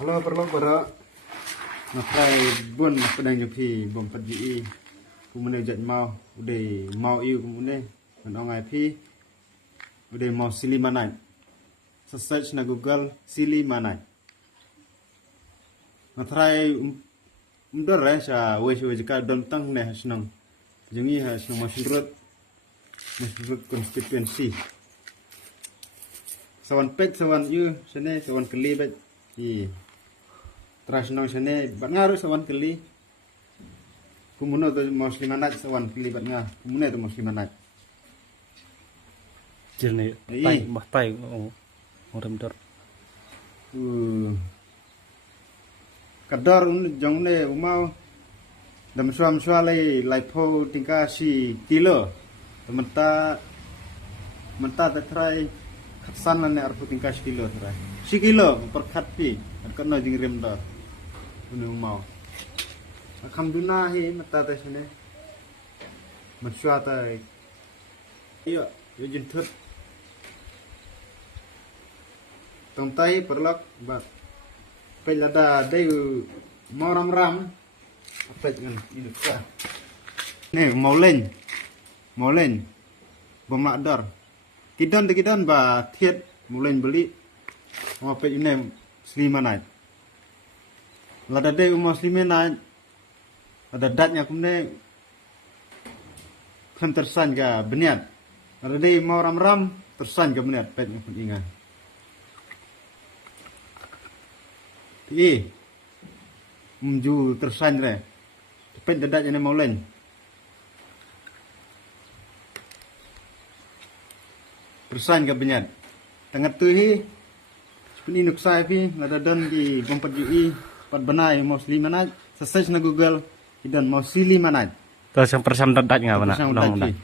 Halo perlu para ngapai bun pedang jupi bom pergi kemudian jat mau iu kemudian menongai pi udah mau sili manai search na Google sili manai ngatrai umdor sa wes jika don tang ne senang jengi senang masyrut konstituensi sawan pet sawan iu sene sawan keli bet i Terus nong sene bat ngaruh sawan keli kumuno tu muslimanat sawan keli bat ngah kumuno tu muslimanat Jernih tai bah tai orang dor. Kadar jong ne umau dam suam suale lai po tingka si kilo menta tetrai khatsan ne arpu tingka si kilo tetrai si kilo per khat pi kan no jing rem dor mau alhamdulillah hi mata ta sene matsua ta iyo yo jin thut tong tai perlak ba pelada dai mau ram apet ngan ini ka ne mau len bomak dor kidan ba thiet mau len beli mau apet ini slimanai lada dai muslimin ada datnya kumne kan tersan ga beniat ada dai mau ram tersan ga beniat pet pun ingat menju tersan re pet datnya mau len tersan ga beniat tangat tu hi pun inuk sai pi lada dan di bompat UI pat benai muslimanat search na Google dan mau sili manat Terus yang persam dadatnya mana? Persam Dong. dadat.